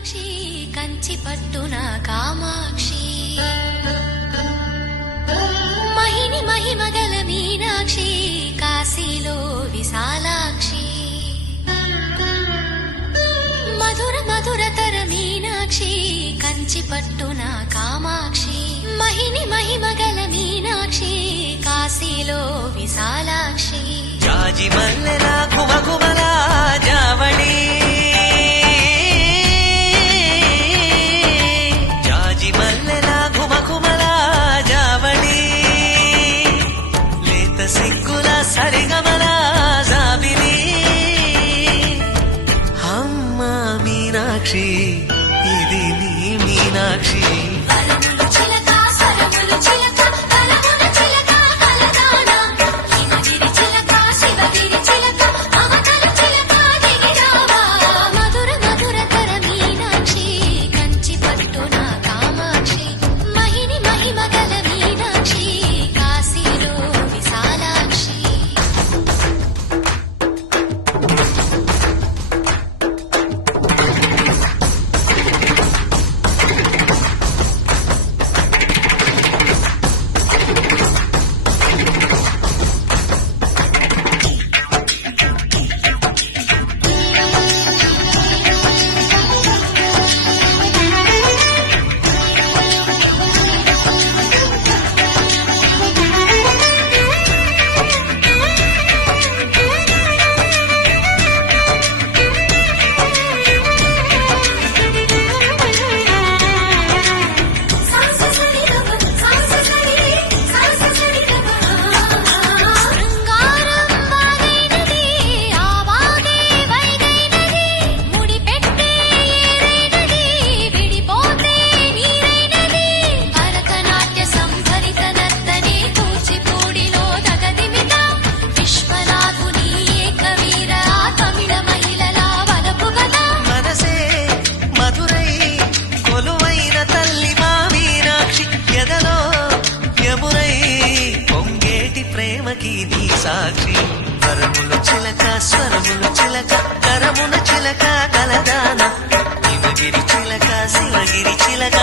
మీనాక్షి కంచి పట్టున కామాక్షి మహిని మహిమగల మీనాక్షి కాశీలో విశాలాక్షి మధుర మధురతర మీనాక్షి కంచి పట్టున కామాక్షి మహిని మహిమగల మీనాక్షి కాశీలో విశాలాక్షి జాజి మల్లెలా ఘుమఘుమలా జావళి జాజి మల్లెలా ఘుమఘుమలా జావళి లేత సిగ్గుల సరిగమల జాబిలి అమ్మ మీనాక్షి ఇది నీ మీనాక్షి ప్రేమకి నీ సాక్షి వరముల చిలక స్వరముల చిలక కరమున చిలక కలదాన హిమగిరి చిలక శివగిరి చిలక